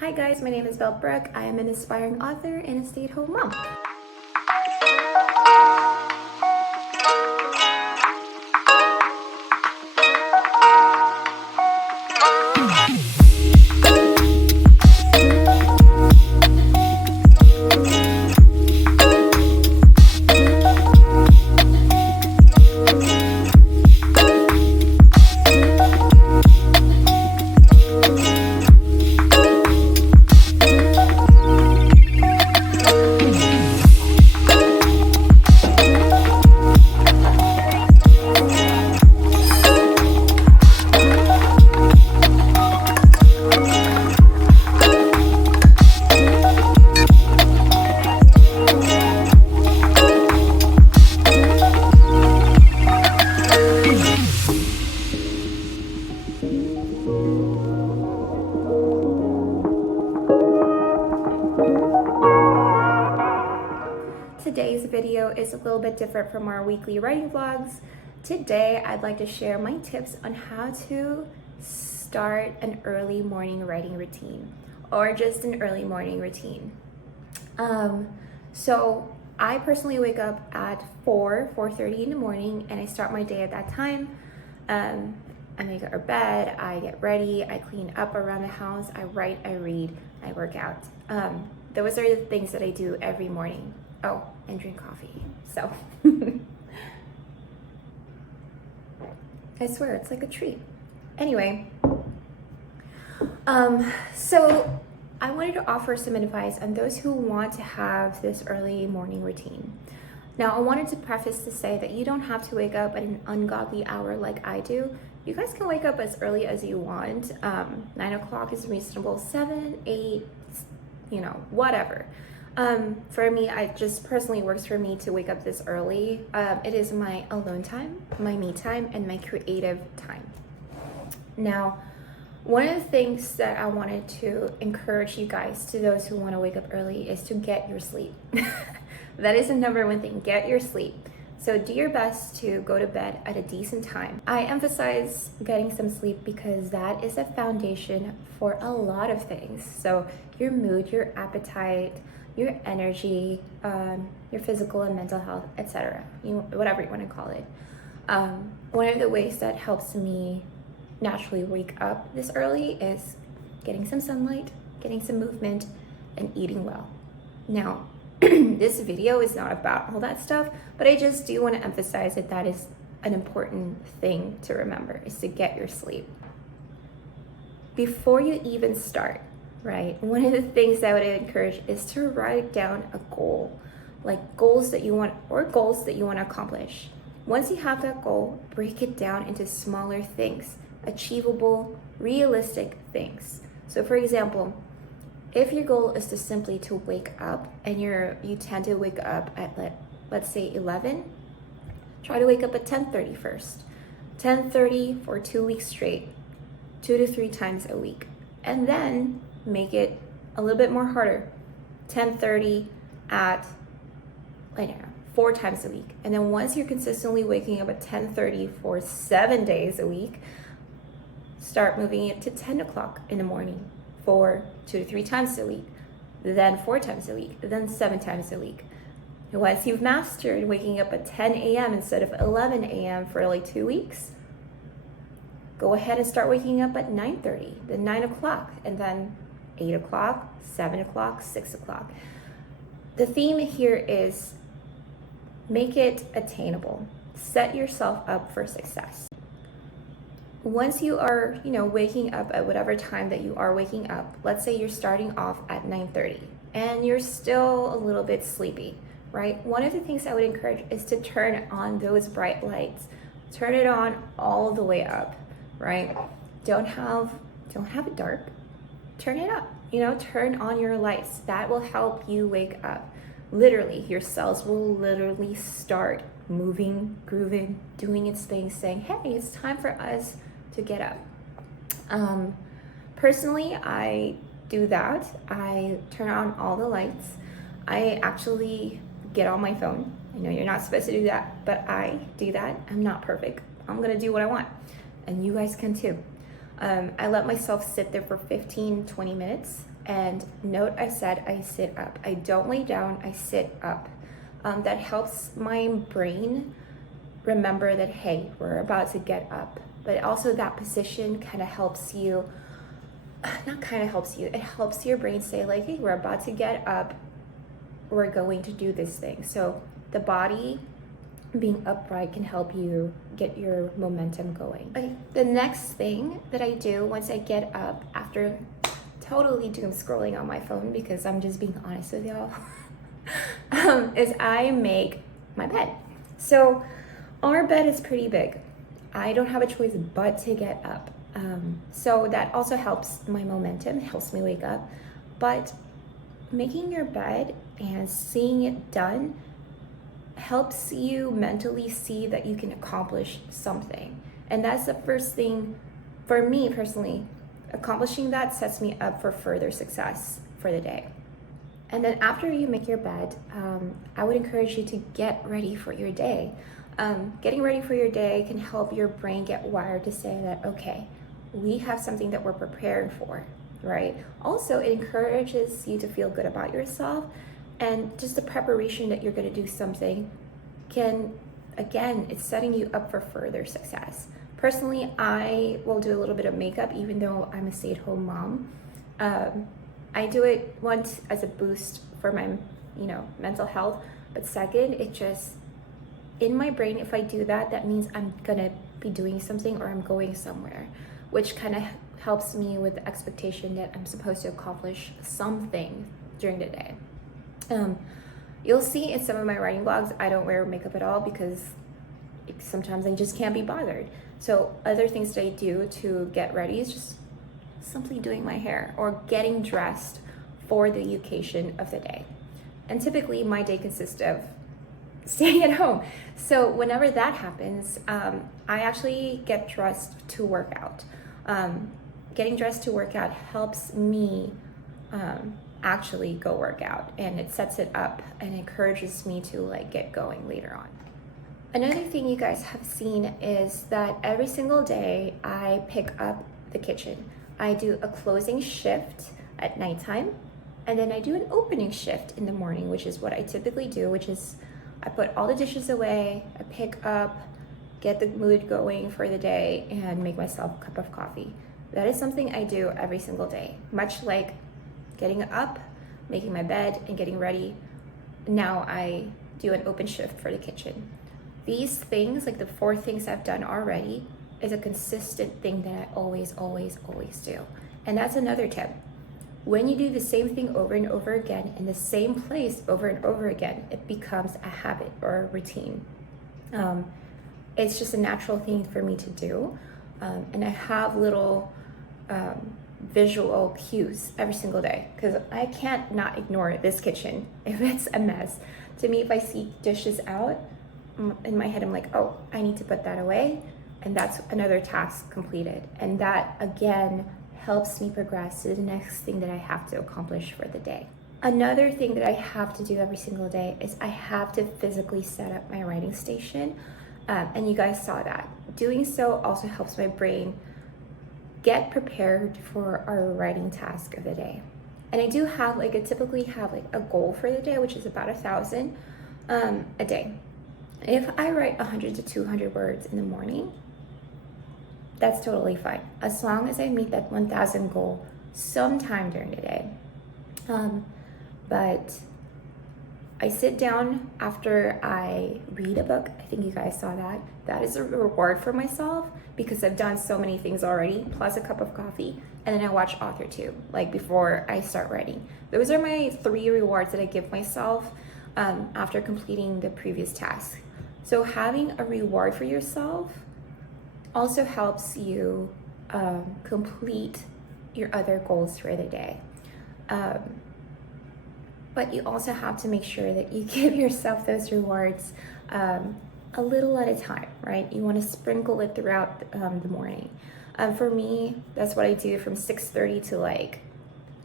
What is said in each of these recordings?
Hi guys, my name is Belle Brooke. I am an aspiring author and a stay-at-home mom. Today's video is a little bit different from our weekly writing vlogs. Today, I'd like to share my tips on how to start an early morning writing routine or just an early morning routine. So I personally wake up at 4:30 in the morning and I start my day at that time. I make our bed, I get ready, I clean up around the house, I write, I read, I work out. Those are the things that I do every morning. Oh, and drink coffee. So I swear it's like a treat. Anyway, so I wanted to offer some advice on those who want to have this early morning routine. Now, I wanted to preface to say that you don't have to wake up at an ungodly hour like I do. You guys can wake up as early as you want. 9 o'clock is reasonable, 7, 8, whatever. For me, it just personally works for me to wake up this early. It is my alone time, my me time, and my creative time. Now, one of the things that I wanted to encourage you guys, to those who want to wake up early, is to get your sleep. That is the number one thing, get your sleep. So do your best to go to bed at a decent time. I emphasize getting some sleep because that is a foundation for a lot of things. So your mood, your appetite, your energy, your physical and mental health, etc. Whatever you want to call it. One of the ways that helps me naturally wake up this early is getting some sunlight, getting some movement, and eating well. Now, this video is not about all that stuff, but I just do want to emphasize that is an important thing to remember, is to get your sleep. Before you even start, right, one of the things that I would encourage is to write down a goal, like goals that you want to accomplish. Once you have that goal, break it down into smaller things, achievable, realistic things. So for example, if your goal is to simply to wake up and you tend to wake up at let's say 11, try to wake up at 10:30 first. 10:30 for 2 weeks straight, 2 to 3 times a week. And then make it a little bit more harder. 10:30 at 4 times a week. And then once you're consistently waking up at 10:30 for 7 days a week, start moving it to 10 o'clock in the morning for 2 to 3 times a week, then 4 times a week, then 7 times a week. And once you've mastered waking up at 10 a.m. instead of 11 a.m. for like 2 weeks, go ahead and start waking up at 9:30, then 9 o'clock, and then 8 o'clock, 7 o'clock, 6 o'clock. The theme here is make it attainable. Set yourself up for success. Once you are, waking up at whatever time that you are waking up, let's say you're starting off at 9:30 and you're still a little bit sleepy, right? One of the things I would encourage is to turn on those bright lights. Turn it on all the way up, right? Don't have it dark. Turn it up, turn on your lights. That will help you wake up. Literally, your cells will literally start moving, grooving, doing its thing, saying, hey, it's time for us to get up. Personally, I do that. I turn on all the lights. I actually get on my phone. I know you're not supposed to do that, but I do that. I'm not perfect. I'm gonna do what I want, and you guys can too. I let myself sit there for 15-20 minutes And note I said I sit up. I don't lay down, I sit up. That helps my brain remember that, hey, we're about to get up. But also that position kind of helps you, not kind of helps you, it helps your brain say like, hey, we're about to get up. We're going to do this thing. So the body being upright can help you get your momentum going. Okay, the next thing that I do once I get up after totally doom scrolling on my phone, because I'm just being honest with y'all, is I make my bed. So our bed is pretty big. I don't have a choice but to get up. So that also helps my momentum, helps me wake up. But making your bed and seeing it done helps you mentally see that you can accomplish something. And that's the first thing for me personally. Accomplishing that sets me up for further success for the day. And then after you make your bed, I would encourage you to get ready for your day. Getting ready for your day can help your brain get wired to say that, okay, we have something that we're preparing for, right? Also, it encourages you to feel good about yourself, and just the preparation that you're going to do something can, again, it's setting you up for further success. Personally, I will do a little bit of makeup even though I'm a stay-at-home mom. I do it once as a boost for my, mental health, but second, it just, in my brain, if I do that, that means I'm gonna be doing something or I'm going somewhere, which kind of helps me with the expectation that I'm supposed to accomplish something during the day. You'll see in some of my writing blogs, I don't wear makeup at all because sometimes I just can't be bothered. So other things that I do to get ready is just simply doing my hair or getting dressed for the occasion of the day. And typically my day consists of staying at home. So whenever that happens, I actually get dressed to work out. Getting dressed to work out helps me actually go work out, and it sets it up and encourages me to get going later on. Another thing you guys have seen is that every single day I pick up the kitchen. I do a closing shift at nighttime, and then I do an opening shift in the morning, which is what I typically do, which is I put all the dishes away, I pick up, get the mood going for the day, and make myself a cup of coffee. That is something I do every single day, much like getting up, making my bed, and getting ready. Now I do an open shift for the kitchen. These things, like the 4 things I've done already, is a consistent thing that I always do. And that's another tip. When you do the same thing over and over again in the same place over and over again, it becomes a habit or a routine. It's just a natural thing for me to do. And I have little visual cues every single day because I can't not ignore this kitchen if it's a mess. To me, if I see dishes out, in my head I'm like, oh, I need to put that away, and that's another task completed. And that again helps me progress to the next thing that I have to accomplish for the day. Another thing that I have to do every single day is I have to physically set up my writing station, and you guys saw that. Doing so also helps my brain get prepared for our writing task of the day. And I do have I typically have a goal for the day, which is about 1,000 a day. If I write 100 to 200 words in the morning, that's totally fine, as long as I meet that 1,000 goal sometime during the day. But I sit down after I read a book. I think you guys saw that. That is a reward for myself because I've done so many things already, plus a cup of coffee, and then I watch author too, before I start writing. Those are my 3 rewards that I give myself after completing the previous task. So having a reward for yourself also helps you complete your other goals for the day. But you also have to make sure that you give yourself those rewards a little at a time, right? You want to sprinkle it throughout the morning. For me, that's what I do from 6:30 to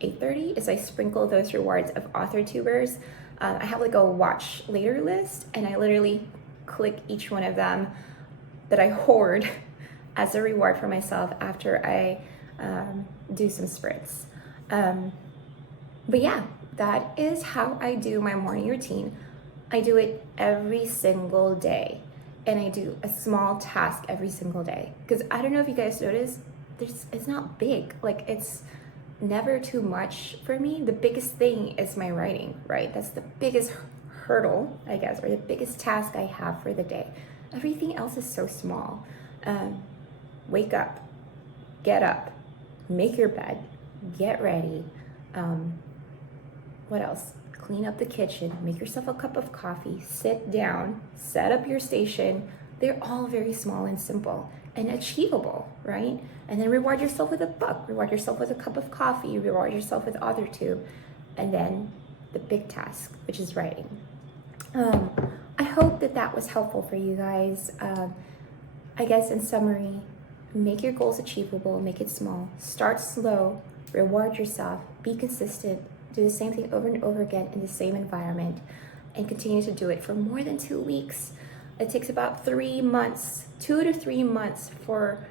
8:30 is I sprinkle those rewards of author tubers. I have a watch later list, and I literally click each one of them that I hoard as a reward for myself after I do some sprints. But yeah, that is how I do my morning routine. I do it every single day, and I do a small task every single day. Because I don't know if you guys notice, it's not big. Like, it's never too much for me. The biggest thing is my writing, right? That's the biggest hurdle, I guess, or the biggest task I have for the day. Everything else is so small. Wake up, get up, make your bed, get ready. What else? Clean up the kitchen, make yourself a cup of coffee, sit down, set up your station. They're all very small and simple and achievable, right? And then reward yourself with a book, reward yourself with a cup of coffee, reward yourself with other two, and then the big task, which is writing. I hope that was helpful for you guys. I guess in summary, make your goals achievable, make it small, start slow, reward yourself, be consistent, do the same thing over and over again in the same environment, and continue to do it for more than 2 weeks. It takes about 3 months, 2 to 3 months for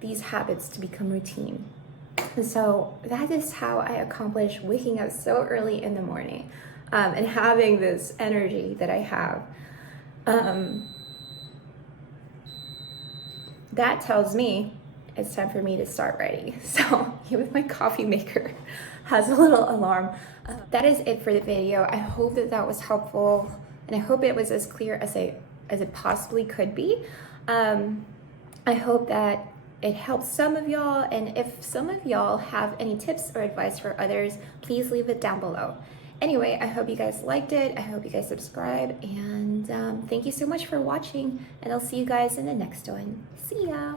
these habits to become routine. And so that is how I accomplish waking up so early in the morning, and having this energy that I have. That tells me it's time for me to start writing. So with my coffee maker has a little alarm. That is it for the video. I hope that was helpful, and I hope it was as clear as it possibly could be. I hope that it helps some of y'all, and if some of y'all have any tips or advice for others, please leave it down below. Anyway, I hope you guys liked it. I hope you guys subscribe, and thank you so much for watching, and I'll see you guys in the next one. See ya!